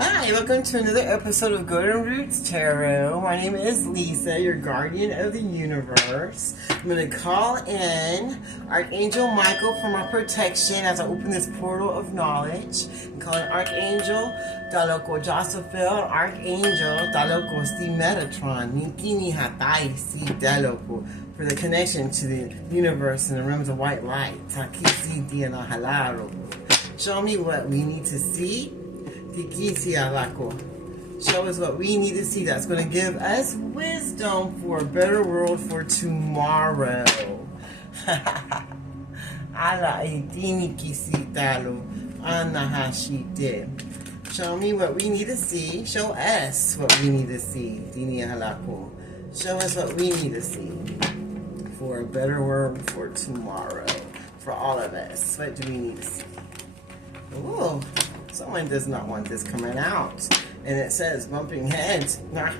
Hi, welcome to another episode of Golden Roots Tarot. My name is Lisa, your guardian of the universe. I'm going to call in Archangel Michael for my protection as I open this portal of knowledge. I'm calling Archangel Daloko Josephel, Archangel Daloko Si Metatron, Ninkini Hatai Si Daloko, for the connection to the universe and the realms of white light. Takisi Diana Halaro. Show me what we need to see. Show us what we need to see that's going to give us wisdom for a better world for tomorrow. Show me what we need to see. Show us what we need to see. Show us what we need to see for a better world for tomorrow. For all of us. What do we need to see? Ooh. Someone does not want this coming out. And it says bumping heads. Nah,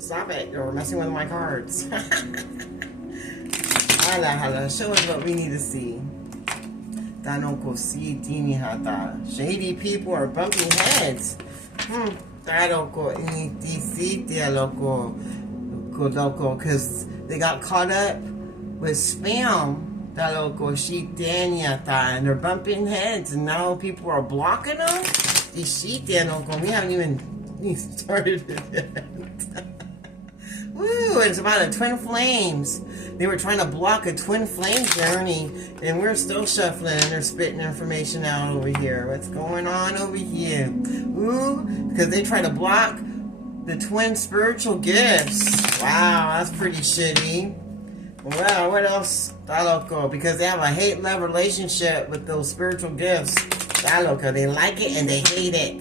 stop it. You're messing with my cards. Show us what we need to see. Shady people are bumping heads. Because they got caught up with spam. And they're bumping heads, and now people are blocking them. We haven't even started it yet. Woo, it's about a twin flames. They were trying to block a twin flame journey, and we're still shuffling, and they're spitting information out over here. What's going on over here? Ooh, because they try to block the twin spiritual gifts. Wow, that's pretty shitty. Well, what else? Because they have a hate-love relationship with those spiritual gifts. They like it and they hate it.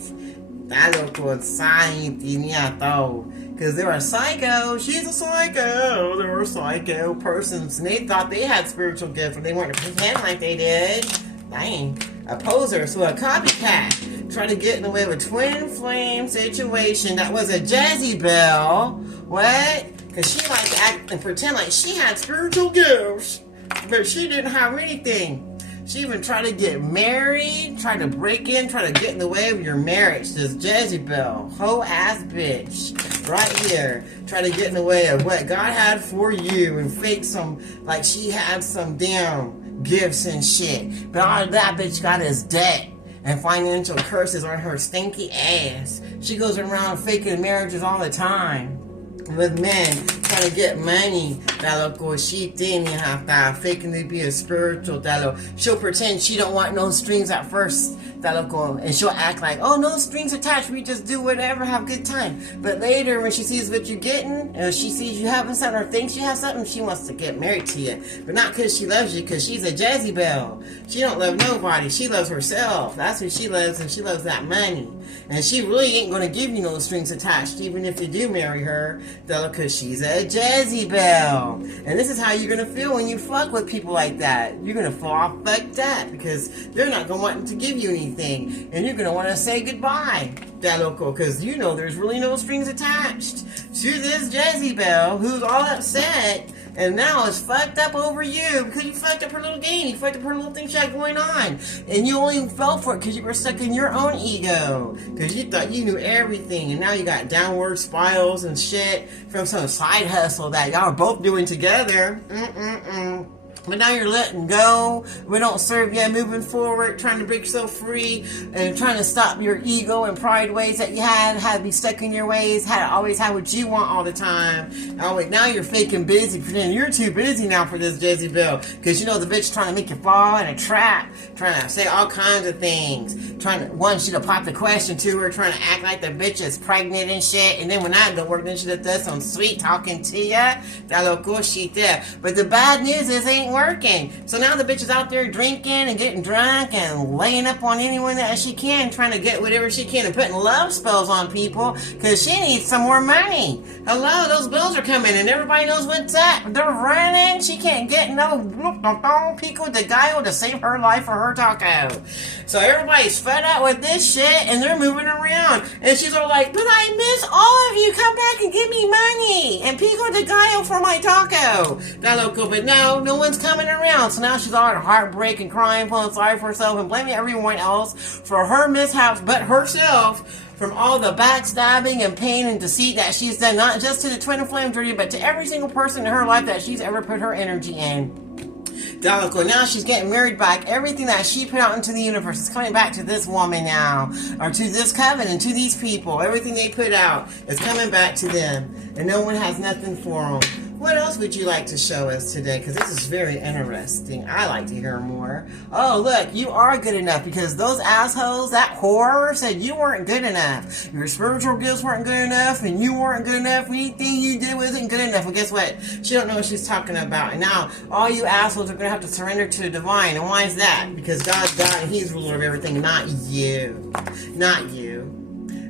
Because they're a psycho. She's a psycho. They're a psycho persons. And they thought they had spiritual gifts, but they weren't to pretend like they did. Dang. A poser. So a copycat. Trying to get in the way of a twin flame situation. That was a Jezebel. What? Because she liked to act and pretend like she had spiritual gifts, but she didn't have anything. She even tried to get married, tried to break in, try to get in the way of your marriage. This Jezebel, hoe-ass bitch, right here, try to get in the way of what God had for you and fake some, like she had some damn gifts and shit. But all that bitch got is debt and financial curses on her stinky ass. She goes around faking marriages all the time with men trying to get money. Faking to be a spiritual. She'll pretend she don't want no strings at first. And she'll act like, oh, no strings attached, we just do whatever, have a good time. But later, when she sees what you're getting, and she sees you having something or thinks you have something, she wants to get married to you. But not because she loves you, because she's a Jezebel. She don't love nobody. She loves herself. That's who she loves, and she loves that money. And she really ain't going to give you no strings attached, even if you do marry her, because she's a Jezebel. And this is how you're going to feel when you fuck with people like that. You're going to fall off fucked up, because they're not going to want to give you anything. And you're going to want to say goodbye, because you know there's really no strings attached to this Jezebel, who's all upset and now is fucked up over you because you fucked up her little game. You fucked up her little thing she had going on. And you only fell for it because you were stuck in your own ego. Because you thought you knew everything. And now you got downward spirals and shit from some side hustle that y'all are both doing together. But now you're letting go. We don't serve you, moving forward, trying to break yourself free, and trying to stop your ego and pride ways that you had to be stuck in your ways, had to always have what you want all the time. Oh, wait, now you're faking busy. You're too busy now for this Jezebel. Because you know the bitch trying to make you fall in a trap, trying to say all kinds of things, trying to want you to pop the question to her, trying to act like the bitch is pregnant and shit. And then when that don't work, then she does some sweet talking to you. That little cool shit there. But the bad news is ain't working. So now the bitch is out there drinking and getting drunk and laying up on anyone that she can, trying to get whatever she can and putting love spells on people because she needs some more money. Hello, those bills are coming and everybody knows what's up. They're running. She can't get no pico de gallo to save her life or her taco. So everybody's fed up with this shit and they're moving around around. And she's all like, but I miss all of you. Come back and give me money. And pico de gallo for my taco. That loco, but no one's coming around. So now she's all heartbreak and crying, feeling sorry for herself and blaming everyone else for her mishaps, but herself from all the backstabbing and pain and deceit that she's done, not just to the twin flame journey, but to every single person in her life that she's ever put her energy in. Now she's getting married back. Everything that she put out into the universe is coming back to this woman now, or to this covenant, to these people. Everything they put out is coming back to them, and no one has nothing for them. What else would you like to show us today? Because this is very interesting. I like to hear more. Oh, look, you are good enough, because those assholes, that whore, said you weren't good enough. Your spiritual gifts weren't good enough, and you weren't good enough. Anything you did wasn't good enough. Well, guess what? She don't know what she's talking about. And now all you assholes are going to have to surrender to the divine. And why is that? Because God's God and He's ruler of everything, not you. Not you.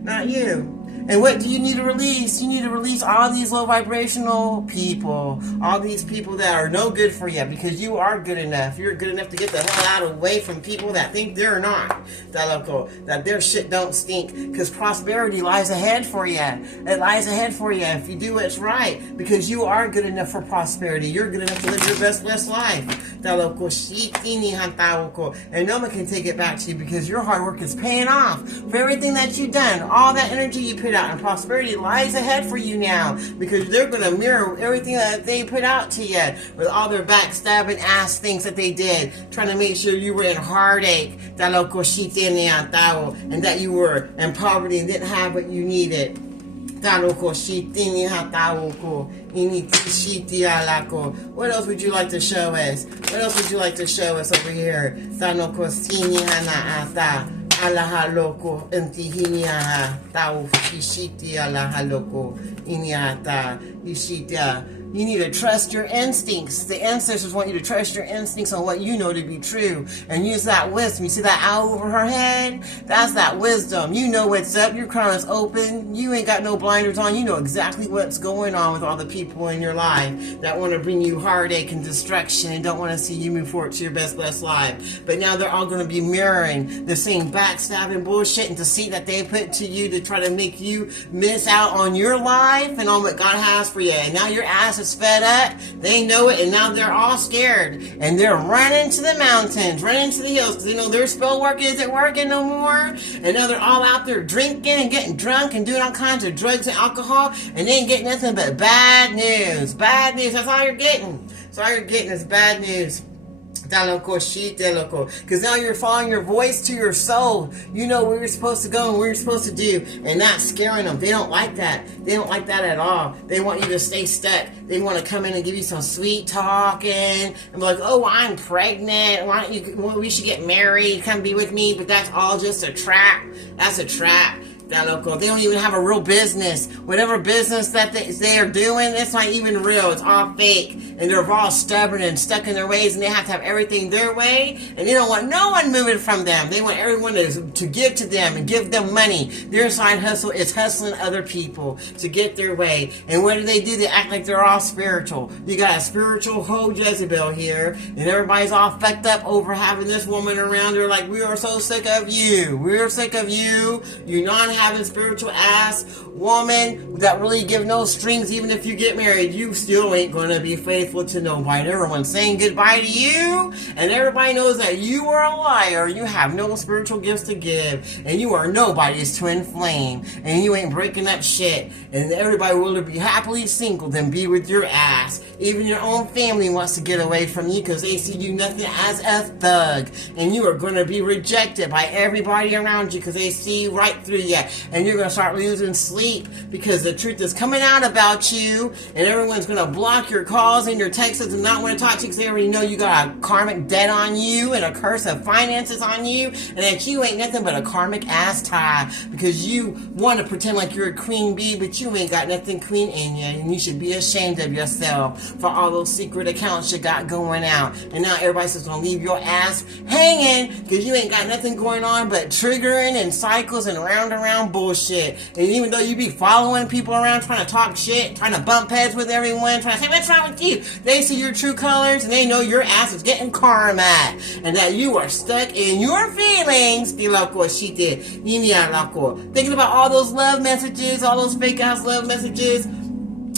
Not you. And what do you need to release? You need to release all these low vibrational people, all these people that are no good for you, because you are good enough. You're good enough to get the hell out away from people that think they're not. That their shit don't stink, because prosperity lies ahead for you. It lies ahead for you if you do what's right, because you are good enough for prosperity. You're good enough to live your best life. And no one can take it back to you, because your hard work is paying off for everything that you've done. All that energy you put out, and prosperity lies ahead for you now, because they're going to mirror everything that they put out to you with all their backstabbing ass things that they did, trying to make sure you were in heartache, and that you were in poverty and didn't have what you needed. What else would you like to show us? What else would you like to show us over here? Alahaloko intihiniaha tau fishiti alahaloko iniata ishita. You need to trust your instincts. The ancestors want you to trust your instincts on what you know to be true, and use that wisdom. You see that owl over her head? That's that wisdom. You know what's up. Your crown is open. You ain't got no blinders on. You know exactly what's going on with all the people in your life that want to bring you heartache and destruction and don't want to see you move forward to your best life. But now they're all going to be mirroring the same backstabbing bullshit and deceit that they put to you to try to make you miss out on your life and on what God has for you. And now your ass is fed up. They know it, and now they're all scared, and they're running to the mountains, running to the hills, because they know their spell work isn't working no more. And now they're all out there drinking and getting drunk and doing all kinds of drugs and alcohol, and they ain't getting nothing but bad news. Bad news. That's all you're getting. That's all you're getting is bad news. Because now you're following your voice to your soul. You know where you're supposed to go and where you're supposed to do, and not scaring them. They don't like that. They don't like that at all. They want you to stay stuck. They want to come in and give you some sweet talking and be like, oh, I'm pregnant. Why don't you? Well, we should get married. Come be with me. But that's all just a trap. That's a trap. They don't even have a real business. Whatever business that they are doing, it's not even real. It's all fake. And they're all stubborn and stuck in their ways, and they have to have everything their way. And they don't want no one moving from them. They want everyone to give to them and give them money. Their side hustle is hustling other people to get their way. And what do? They act like they're all spiritual. You got a spiritual hoe Jezebel here, and everybody's all fucked up over having this woman around. They're like, we are so sick of you. We're sick of you. You're not having spiritual ass woman that really give no strings. Even if you get married, you still ain't gonna be faithful to nobody. Everyone's saying goodbye to you, and everybody knows that you are a liar. You have no spiritual gifts to give, and you are nobody's twin flame, and you ain't breaking up shit, and everybody will be happily single than be with your ass. Even your own family wants to get away from you because they see you nothing as a thug, and you are going to be rejected by everybody around you because they see right through you, and you're going to start losing sleep because the truth is coming out about you, and everyone's going to block your calls and your texts and not want to talk to you because they already know you got a karmic debt on you and a curse of finances on you, and that you ain't nothing but a karmic ass tie because you want to pretend like you're a queen bee, but you ain't got nothing queen in you, and you should be ashamed of yourself for all those secret accounts you got going out. And now everybody's just gonna leave your ass hanging because you ain't got nothing going on but triggering and cycles and round around bullshit. And even though you be following people around, trying to talk shit, trying to bump heads with everyone, trying to say, what's wrong with you? They see your true colors, and they know your ass is getting karma, and that you are stuck in your feelings. Thinking about all those love messages, all those fake ass love messages,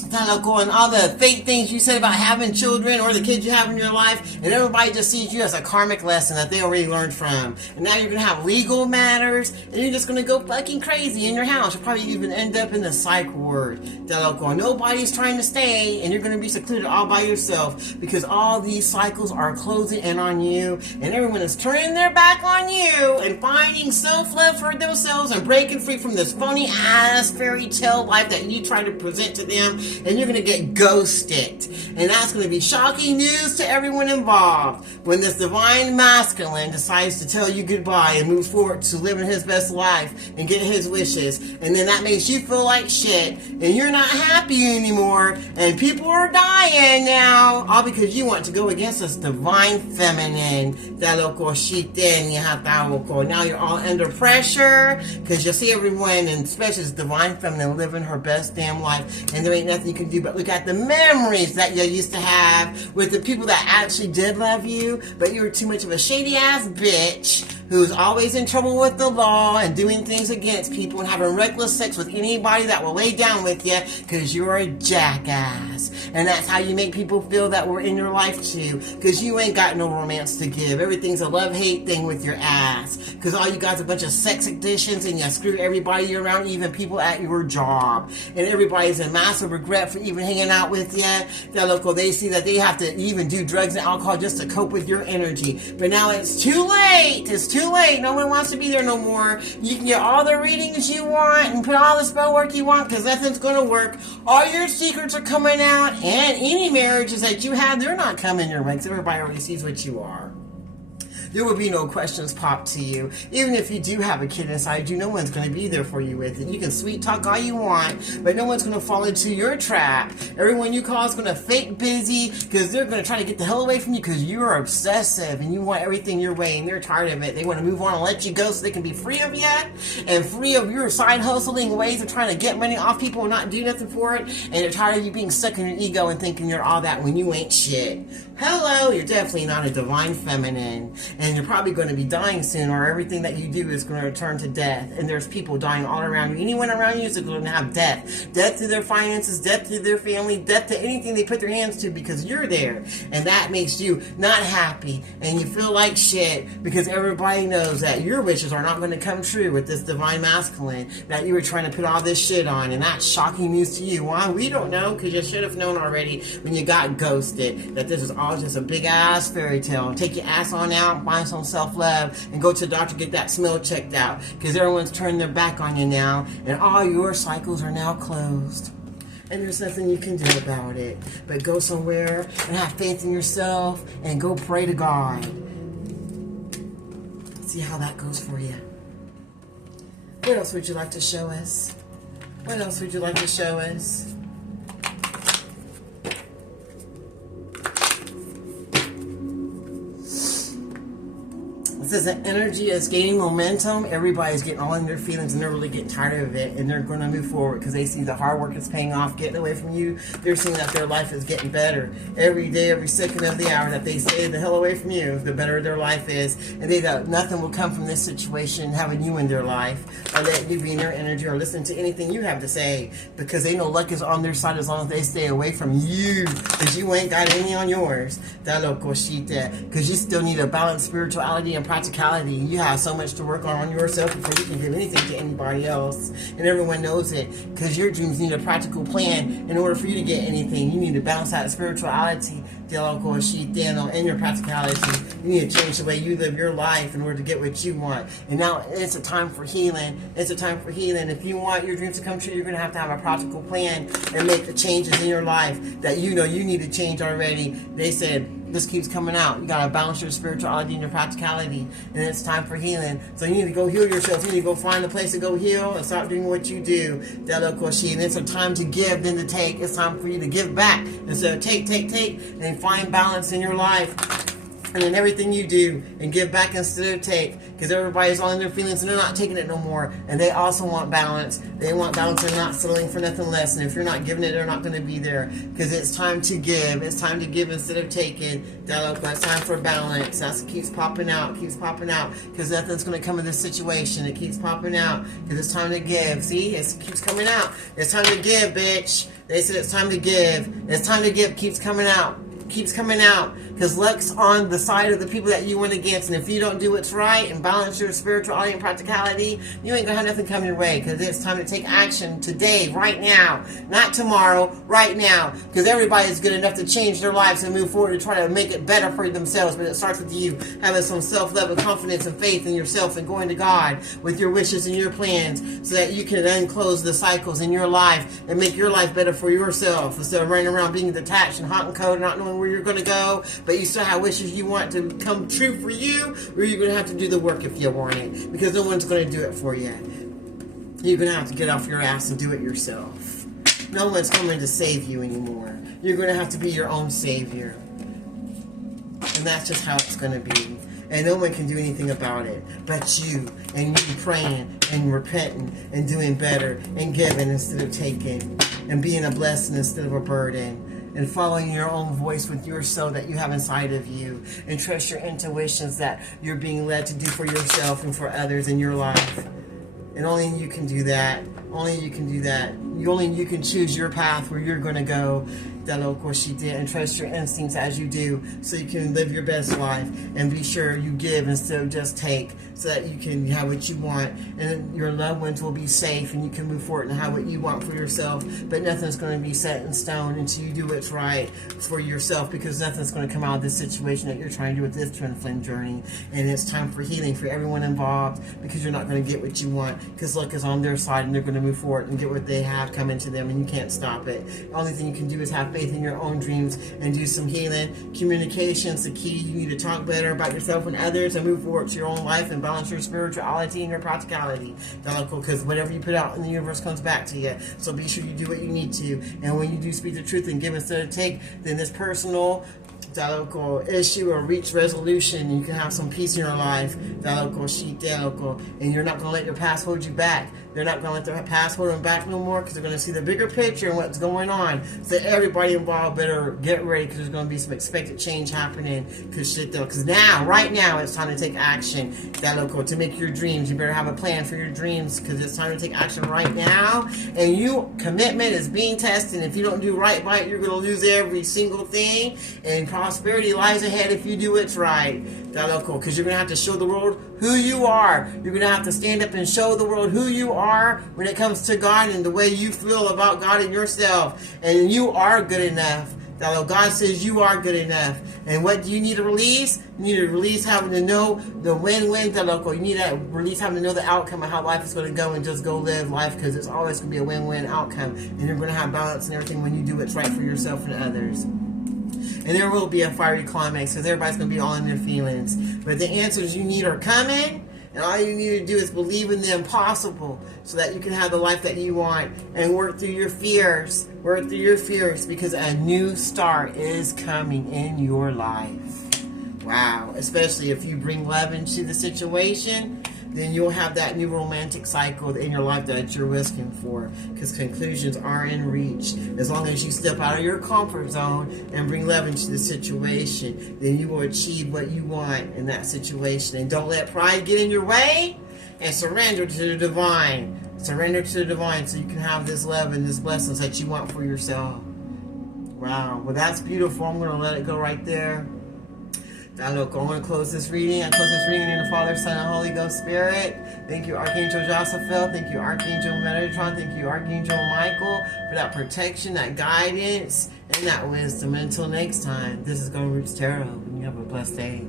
and all the fake things you said about having children or the kids you have in your life, and everybody just sees you as a karmic lesson that they already learned from. And now you're going to have legal matters, and you're just going to go fucking crazy in your house. You'll probably even end up in the psych ward. Nobody's trying to stay, and you're going to be secluded all by yourself because all these cycles are closing in on you, and everyone is turning their back on you and finding self-love for themselves and breaking free from this phony ass fairy tale life that you try to present to them. And you're going to get ghosted. And that's going to be shocking news to everyone involved when this divine masculine decides to tell you goodbye and move forward to living his best life and get his wishes. And then that makes you feel like shit. And you're not happy anymore. And people are dying now. All because you want to go against this divine feminine. Now you're all under pressure because you see everyone, and especially this divine feminine, living her best damn life. And there ain't nothing you can do but look at the memories that you used to have with the people that actually did love you, but you were too much of a shady ass bitch who's always in trouble with the law and doing things against people and having reckless sex with anybody that will lay down with you because you're a jackass. And that's how you make people feel that we're in your life too, because you ain't got no romance to give. Everything's a love-hate thing with your ass because all you got is a bunch of sex addictions, and you screw everybody around, even people at your job. And everybody's in massive regret for even hanging out with you. They see that they have to even do drugs and alcohol just to cope with your energy. But now it's too late. It's too late. No one wants to be there no more. You can get all the readings you want and put all the spell work you want because nothing's going to work. All your secrets are coming out, and any marriages that you have, they're not coming your way because everybody already sees what you are. There will be no questions popped to you. Even if you do have a kid inside you, no one's going to be there for you with it. You can sweet talk all you want, but no one's going to fall into your trap. Everyone you call is going to fake busy because they're going to try to get the hell away from you because you are obsessive and you want everything your way, and they're tired of it. They want to move on and let you go so they can be free of you and free of your side hustling ways of trying to get money off people and not do nothing for it. And they're tired of you being stuck in your ego and thinking you're all that when you ain't shit. Hello, you're definitely not a divine feminine. And you're probably going to be dying soon, or everything that you do is going to return to death. And there's people dying all around you. Anyone around you is going to have death. Death to their finances, death to their family, death to anything they put their hands to because you're there. And that makes you not happy. And you feel like shit because everybody knows that your wishes are not going to come true with this divine masculine that you were trying to put all this shit on. And that's shocking news to you. Why? We don't know because you should have known already when you got ghosted that this is all just a big ass fairy tale. Take your ass on out, find some self-love, and go to the doctor, get that smell checked out because everyone's turning their back on you now, and all your cycles are now closed. And there's nothing you can do about it but go somewhere and have faith in yourself and go pray to God. See how that goes for you. What else would you like to show us? What else would you like to show us? It says that energy is gaining momentum. Everybody's getting all in their feelings and they're really getting tired of it, and they're going to move forward because they see the hard work is paying off, getting away from you. They're seeing that their life is getting better every day, every second of the hour that they stay the hell away from you, the better their life is. And they thought nothing will come from this situation having you in their life, or letting you be in their energy, or listen to anything you have to say, because they know luck is on their side as long as they stay away from you, because you ain't got any on yours. Because you still need a balanced spirituality and practicality. You have so much to work on yourself before you can give anything to anybody else, and everyone knows it, because your dreams need a practical plan in order for you to get anything. You need to balance out spirituality and your practicality. You need to change the way you live your life in order to get what you want. And now it's a time for healing. It's a time for healing. If you want your dreams to come true, you're going to have a practical plan and make the changes in your life that you know you need to change already. They said this keeps coming out. You got to balance your spirituality and your practicality, and it's time for healing. So you need to go heal yourself. You need to go find a place to go heal and start doing what you do. And it's a time to give than to take. It's time for you to give back instead of take, and find balance in your life. and in everything you do, and give back instead of take, because everybody's all in their feelings and they're not taking it no more, and they also want balance. They want balance and not settling for nothing less, and if you're not giving it, they're not going to be there, because it's time to give. It's time to give instead of taking. It's time for balance. That's what keeps popping out, because nothing's going to come in this situation. It keeps popping out, because it's time to give. See, it keeps coming out. It's time to give, bitch. They said it's time to give. It's time to give. Keeps coming out. Keeps coming out, because luck's on the side of the people that you went against, and if you don't do what's right and balance your spirituality and practicality, you ain't gonna have nothing come your way, because it's time to take action today, right now, not tomorrow, right now, because everybody's good enough to change their lives and move forward to try to make it better for themselves, but it starts with you having some self-love and confidence and faith in yourself and going to God with your wishes and your plans, so that you can unclose the cycles in your life and make your life better for yourself, instead of running around being detached and hot and cold and not knowing where you're going to go, but you still have wishes you want to come true for you, or you're going to have to do the work if you want it, because no one's going to do it for you. You're going to have to get off your ass and do it yourself. No one's coming to save you anymore. You're going to have to be your own savior, and that's just how it's going to be. And no one can do anything about it but you, and you praying and repenting and doing better and giving instead of taking, and being a blessing instead of a burden, and following your own voice with your soul that you have inside of you, and trust your intuitions that you're being led to do for yourself and for others in your life. And only you can do that. Only you can do that. Only you can choose your path where you're going to go. And trust your instincts as you do, so you can live your best life, and be sure you give instead of just take, so that you can have what you want, and your loved ones will be safe, and you can move forward and have what you want for yourself. But nothing's going to be set in stone until you do what's right for yourself, because nothing's going to come out of this situation that you're trying to do with this twin flame journey. And it's time for healing for everyone involved, because you're not going to get what you want, because luck is on their side, and they're going to move forward and get what they have coming to them, and you can't stop it. The only thing you can do is have faith in your own dreams and do some healing. Communication's the key. You need to talk better about yourself and others, and move forward to your own life and balance your spirituality and your practicality, because whatever you put out in the universe comes back to you. So be sure you do what you need to, and when you do speak the truth and give instead of take, then this personal issue or reach resolution, you can have some peace in your life, and you're not going to let your past hold you back. They're not going to let their past hold them back no more, because they're going to see the bigger picture and what's going on. So everybody involved better get ready, because there's going to be some expected change happening. Because now, right now, it's time to take action. To make your dreams, you better have a plan for your dreams, because it's time to take action right now. And commitment is being tested. If you don't do right by it, you're going to lose every single thing. And prosperity lies ahead if you do what's right. Because you're going to have to show the world who you are. You're going to have to stand up and show the world who you are when it comes to God, and the way you feel about God and yourself. And you are good enough. God says you are good enough. And what do you need to release? You need to release having to know the win-win. You need to release having to know the outcome of how life is going to go, and just go live life, because it's always going to be a win-win outcome. And you're going to have balance and everything when you do what's right for yourself and others. And there will be a fiery climax, because everybody's going to be all in their feelings. But the answers you need are coming. And all you need to do is believe in the impossible, so that you can have the life that you want, and work through your fears. Work through your fears, because a new start is coming in your life. Wow. Especially if you bring love into the situation, then you'll have that new romantic cycle in your life that you're wishing for, because conclusions are in reach. As long as you step out of your comfort zone and bring love into the situation, then you will achieve what you want in that situation. And don't let pride get in your way, and surrender to the divine. Surrender to the divine, so you can have this love and this blessings that you want for yourself. Wow. Well, that's beautiful. I'm going to let it go right there. I'm going to close this reading. I close this reading in the Father, Son, and Holy Ghost Spirit. Thank you, Archangel Josaphat. Thank you, Archangel Metatron. Thank you, Archangel Michael, for that protection, that guidance, and that wisdom. And until next time, this is Golden Roots Tarot, and you have a blessed day.